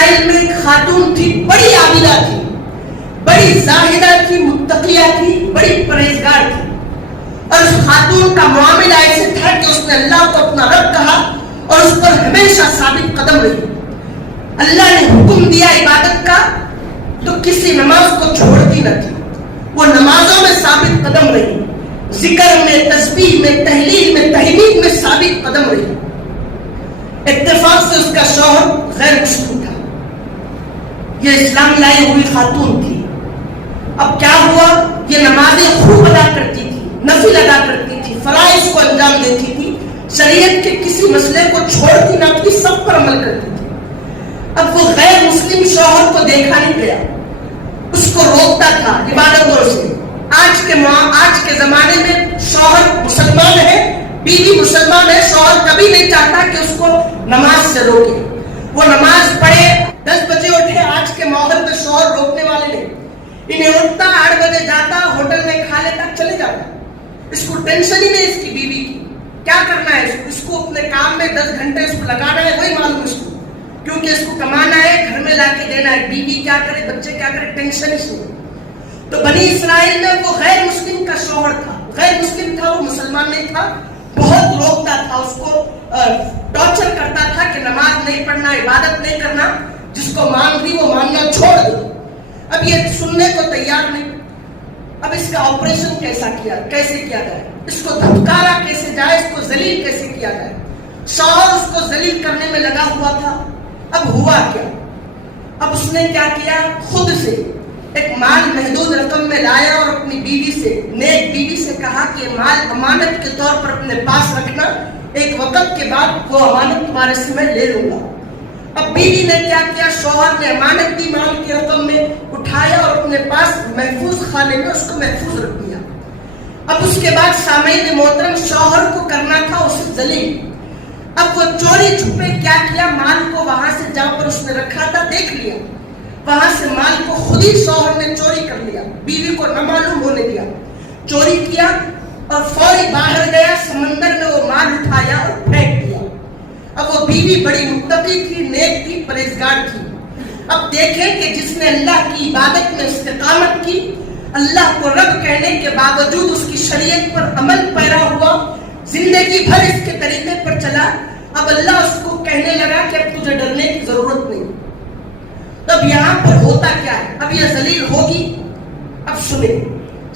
اسرائیل میں ایک خاتون تھی، بڑی عابدہ تھی، بڑی زاہدہ تھی، متقیہ تھی، بڑی پرہیزگار تھی. اور اس خاتون کا معاملہ ایسے تھا کہ اس نے اللہ کو اپنا رب کہا اور اس پر ہمیشہ ثابت قدم رہی. اللہ نے حکم دیا عبادت کا تو کسی نماز کو چھوڑتی نہ تھی. وہ نمازوں میں ثابت قدم رہی، ذکر میں، تسبیح میں، تحلیل میں، تحمید میں ثابت قدم رہی. اتفاق سے اس کا شوہر غیر مسلم تھا. یہ اسلام لائی ہوئی خاتون تھی. اب کیا ہوا؟ یہ نمازیں خوب ادا کرتی تھی، نفل ادا کرتی تھی، فرائض کو انجام دیتی تھی، شریعت کے کسی مسئلے کو چھوڑتی نہ تھی، سب پر عمل کرتی تھی. اب وہ غیر مسلم شوہر کو دیکھا نہیں گیا، اس کو روکتا تھا عبادتوں سے. آج کے زمانے میں شوہر مسلمان ہے، بیوی مسلمان ہے، شوہر کبھی نہیں چاہتا کہ اس کو نماز سے روکے. وہ نماز پڑھے، 10 بجے اٹھے. آج کے ماحول میں شوہر روکنے والے نہیں. انہیں اٹھتا 8 بجے جاتا، ہوٹل میں کھا لیتا، چلے جاتا. اس کو ٹینشن ہی نہیں اس کی بیوی کی. کیا کرنا ہے اس کو اپنے کام میں 10 گھنٹے اس کو لگانا ہے، وہی معلوم اس کو، کیونکہ اس کو کمانا ہے، گھر میں لا کے دینا ہے. بیوی کیا کرے، بچے کیا کرے، ٹینشن ہی نہیں. تو بنی اسرائیل میں وہ غیر مسلم کا شوہر تھا. غیر مسلم تھا، وہ مسلمان نہیں تھا. بہت روکتا تھا، اس کو ٹارچر کرتا تھا کہ نماز نہیں پڑھنا، عبادت نہیں کرنا، جس کو مان دی وہ ماننا چھوڑ دو. اب یہ سننے کو تیار نہیں. اب اس کا آپریشن کیسے کیا جائے، اس کو دھتکارا کیسے جائے، اس کو ذلیل کیسے کیا جائے. شوہر اس کو ذلیل کرنے میں لگا ہوا تھا. اب ہوا کیا؟ اب اس نے کیا کیا، خود سے ایک مال محدود رقم میں لایا اور اپنی بیوی سے، نیک بیوی سے کہا کہ مال امانت کے طور پر اپنے پاس رکھنا، ایک وقت کے بعد وہ امانت تمہارے سے میں لے لوں گا. اب بیوی نے کیا کیا، شوہر نے امانت دی، مال کی رقم میں اٹھایا اور اپنے پاس محفوظ خانے میں اس کو محفوظ رکھ دیا. اب اس کے بعد سامعین محترم، شوہر کو کرنا تھا اسے ذلیل. اب وہ چوری چھپے کیا مال کو وہاں سے جہاں پر اس نے رکھا تھا دیکھ لیا، وہاں سے مال کو خود ہی شوہر نے چوری کر لیا، بیوی کو نہ معلوم ہونے دیا. چوری کیا اور فوری باہر گیا، سمندر میں وہ مال اٹھایا اور پھینک دیا. اب وہ بیوی بڑی متقی تھی، نیک تھی، پرہیزگار تھی. اب دیکھیں کہ جس نے اللہ کی عبادت میں استقامت کی، اللہ کو رب کہنے کے باوجود اس کی شریعت پر عمل پیرا ہوا، زندگی بھر اس کے طریقے پر چلا، اب اللہ اس کو کہنے لگا کہ اب تجھے ڈرنے کی ضرورت نہیں. تو اب یہاں پر ہوتا کیا ہے، اب یہ ذلیل ہوگی. اب سنیں،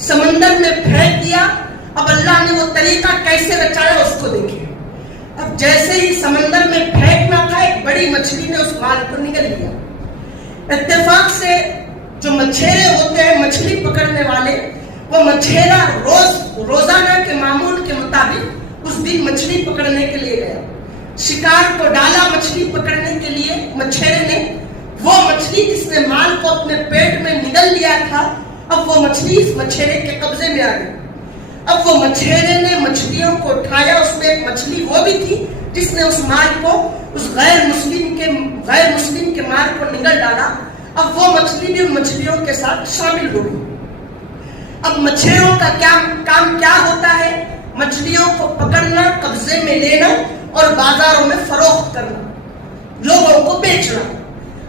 سمندر میں پھینک دیا. اب اللہ نے وہ طریقہ کیسے رچایا اس کو دیکھیں. اب جیسے ہی سمندر میں پھینکنا تھا، ایک بڑی مچھلی نے اس مال کو نگل لیا. اتفاق سے جو مچھیرے ہوتے ہیں، مچھلی پکڑنے والے، وہ مچھیرا روزانہ کے معمول کے مطابق اس دن مچھلی پکڑنے کے لیے گیا. شکار کو ڈالا مچھلی پکڑنے کے لیے. مچھیرے نے وہ مچھلی جس نے مال کو اپنے پیٹ میں نگل لیا تھا، اب وہ مچھلی اس مچھیرے کے قبضے میں آ گئی. اب وہ مچھیرے نے مچھلیوں کو اٹھایا. اس میں ایک مچھلی وہ بھی تھی جس نے اس مال کو، اس غیر مسلم کے مال کو نگل ڈالا. اب وہ مچھلی بھی ان مچھلیوں کے ساتھ شامل ہو گئی. اب مچھلیوں کا کام کیا ہوتا ہے، مچھلیوں کو پکڑنا، قبضے میں لینا اور بازاروں میں فروخت کرنا، لوگوں کو بیچنا.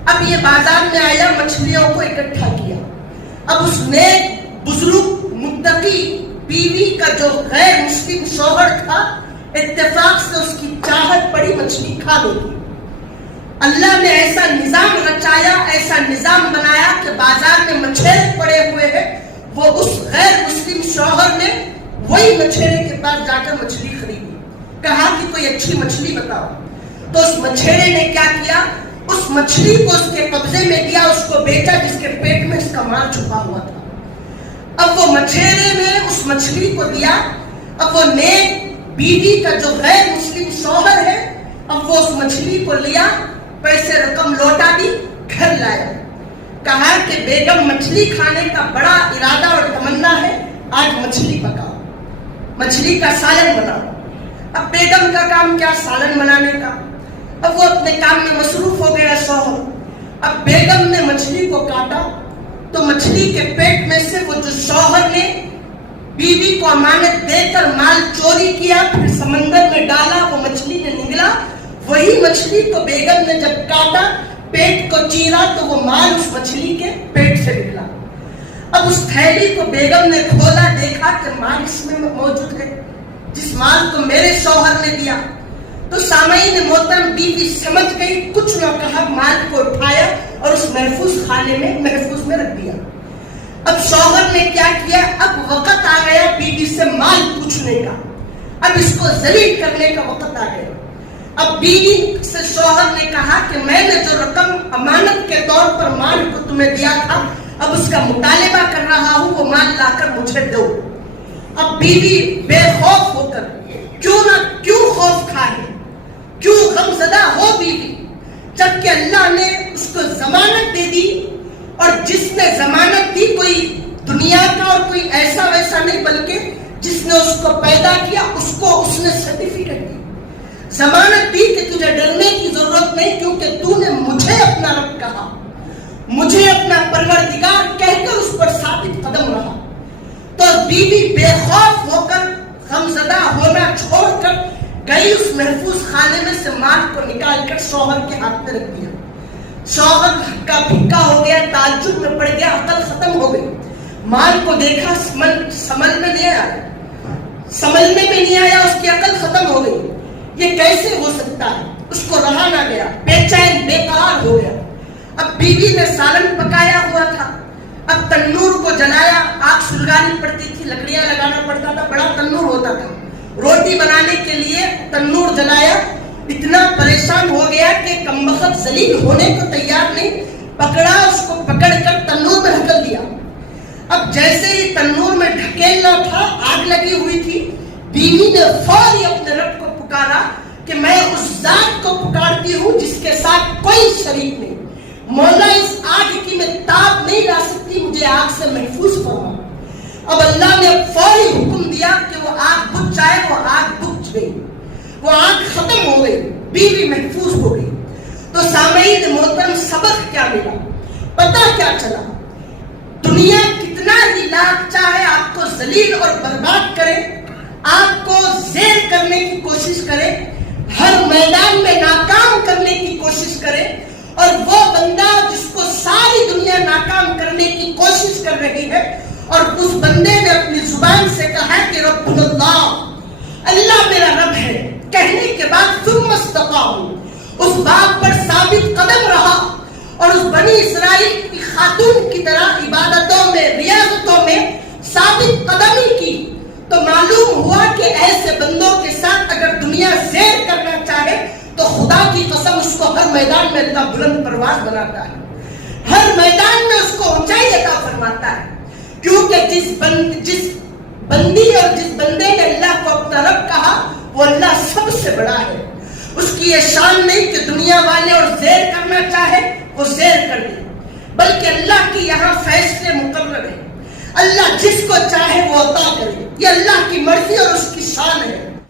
اب یہ بازار میں آیا، مچھلیوں کو اکٹھا کیا. اب اس نیک بزرگ متقی بیوی کا جو غیر مسلم شوہر تھا، اتفاق سے اس کی چاہت پڑی مچھلی کھا لے. اللہ نے ایسا نظام رچایا، ایسا نظام بنایا کہ بازار میں مچھیرے پڑے ہوئے ہیں. وہ اس غیر مسلم شوہر نے وہی مچھیرے کے پاس جا کر مچھلی خریدی، کہا کہ کوئی اچھی مچھلی بتاؤ. تو اس مچھیرے نے کیا کیا، اس مچھلی کو اس کے قبضے میں دیا، اس کو بیچا جس کے پیٹ میں اس کا مال چھپا ہوا تھا. اب وہ مچھیرے نے اس مچھلی کو دیا. اب وہ نیک بیوی کا جو غیر مسلم شوہر ہے، اب وہ اس مچھلی کو لیا، پیسے رقم لوٹا دی، گھر لایا. کہا کہ بیگم مچھلی کھانے کا بڑا ارادہ اور تمنا ہے، آج مچھلی پکاؤ، مچھلی کا سالن بناؤ. اب بیگم کا کام کیا، سالن بنانے کا. اب وہ اپنے کام میں مصروف ہو گیا شوہر. اب بیگم نے مچھلی کو کاٹا تو مچھلی کے پیٹ میں سے وہ جو شوہر نے بیوی کو امانت دے کر مال چوری کیا، پھر سمندر میں ڈالا، وہ مچھلی نے نگلا. وہی مچھلی کو بیگم نے جب کاٹا، پیٹ کو چیرا تو وہ مال اس مچھلی کے پیٹ سے نکلا۔ اب اس تھیلی کو بیگم نے کھولا، دیکھا کہ مال اس میں موجود ہے جس مال کو میرے شوہر نے دیا۔ تو سامعین محترم، بیوی سمجھ گئی، کچھ نہ کہا، مال کو اٹھایا اور اس محفوظ خانے میں محفوظ میں رکھ دیا۔ اب شوہر نے کیا کیا؟ اب وقت آ گیا بیوی سے مال پوچھنے کا، اب اس کو ذلیل کرنے کا وقت آ گیا۔ اب بیوی سے شوہر نے کہا کہ میں نے جو رقم امانت کے طور پر مال کو تمہیں دیا تھا، اب اس کا مطالبہ کر رہا ہوں، وہ مال لا کر مجھے دو۔ اب بیوی بے خوف ہو کر، کیوں خوف کھائے، کیوں غم زدہ ہو بیوی، جبکہ اللہ نے اس کو ضمانت دے دی، اور جس نے ضمانت دی کوئی دنیا کا اور کوئی ایسا ویسا نہیں، بلکہ جس نے اس کو پیدا کیا اس کو اس نے سرٹیفکیٹ دی، ضمانت دی کہ تجھے ڈرنے کی ضرورت نہیں، کیونکہ تو نے مجھے اپنا رب کہا، مجھے اپنا پروردگار کہہ کر اس پر ثابت قدم رہا۔ تو بیوی بے خوف ہو کر، غمزدہ ہونا چھوڑ کر گئی، اس محفوظ خانے میں سے مال کو نکال کر شوہر کے ہاتھ میں رکھ دیا۔ شوہر ہکا پھکا ہو گیا، تعجب میں پڑ گیا، عقل ختم ہو گئی۔ مال کو دیکھا، سمجھ میں نہیں آیا، سمجھنے میں نہیں آیا، اس کی عقل ختم ہو گئی۔ یہ کیسے ہو سکتا ہے؟ اس کو رہا نہ گیا، بے چین بے قرار ہو گیا۔ اب بیوی نے سالن پکایا ہوا تھا، اب تنور کو جلایا، آگ سلگانی پڑتی تھی، لکڑیاں لگانا پڑتا تھا، بڑا تنور ہوتا تھا۔ روٹی بنانے کے لیے تنور جلایا، اتنا پریشان ہو گیا کہ کمبخت ذلیل ہونے کو تیار نہیں، پکڑا، اس کو پکڑ کر تنور میں ڈھکل دیا۔ اب جیسے ہی تنور میں ڈھکیلنا تھا، آگ لگی ہوئی تھی، بیوی نے فوری اپنے رب کو پکارا کہ میں اس ذات کو پکارتی ہوں جس کے ساتھ کوئی شریک نہیں، مولا اس آگ کی میں تاب نہیں لا سکتی، مجھے آگ سے محفوظ فرما۔ اب اللہ نے فوری حکم دیا کہ وہ آگ بجھ جائے، وہ آگ بجھ گئی، وہ آگ ختم ہو گئی، بیوی محفوظ ہو گئی۔ تو سامعین محترم، سبق کیا ملا؟ پتہ کیا چلا؟ دنیا کتنا ہی لاکھ چاہے آپ کو ذلیل اور برباد کرے، آپ کو زیر کرنے کی کوشش کرے، ہر میدان میں ناکام کرنے کی کوشش کرے، اور وہ بندہ جس کو ساری دنیا ناکام کرنے کی کوشش کر رہی ہے، اور اس بندے نے اپنی زبان سے کہا کہ رب اللہ، اللہ میرا رب ہے، کہنے کے بعد ثم استقاموا، اس بات پر ثابت قدم رہا، اور اس بنی اسرائیل کی خاتون کی طرح عبادتوں میں، ریاضتوں میں ثابت قدمی کی، تو معلوم ہوا کہ ایسے بندوں کے ساتھ اگر دنیا زیر کرنا چاہے تو خدا کی قسم اس کو ہر میدان میں اللہ بلند پرواز بناتا ہے، ہر میدان میں اس کو اونچائی عطا فرماتا ہے، کیونکہ جس بندی اور جس بندے نے اللہ کو اپنا رب کہا، وہ اللہ سب سے بڑا ہے۔ اس کی یہ شان نہیں کہ دنیا والے اور زیر کرنا چاہے وہ زیر کر دے، بلکہ اللہ کی یہاں فیصلے مقرر ہیں، اللہ جس کو چاہے وہ عطا کرے، یہ اللہ کی مرضی اور اس کی شان ہے۔